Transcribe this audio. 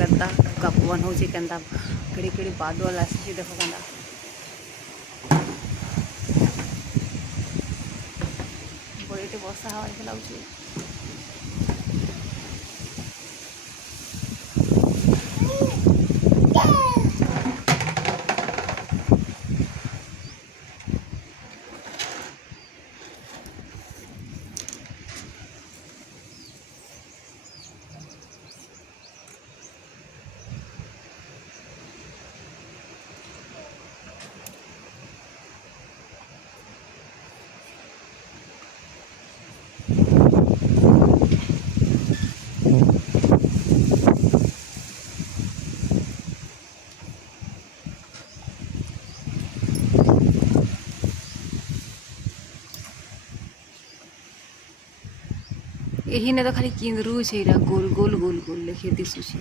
କେନ୍ତା ପବନ ହେଉଛି କେନ୍ତା କିଡ଼ି କିଡ଼ି ବାଦଲ ଆସିଛି ଦେଖ କେନ୍ତା ବଢ଼ିଟେ ବର୍ଷା ହେବା ଦେଖି ଲାଗୁଛି। यही ने तो खाली किंदरू छे गोल गोल गोल गोल लेखे दिशुछे।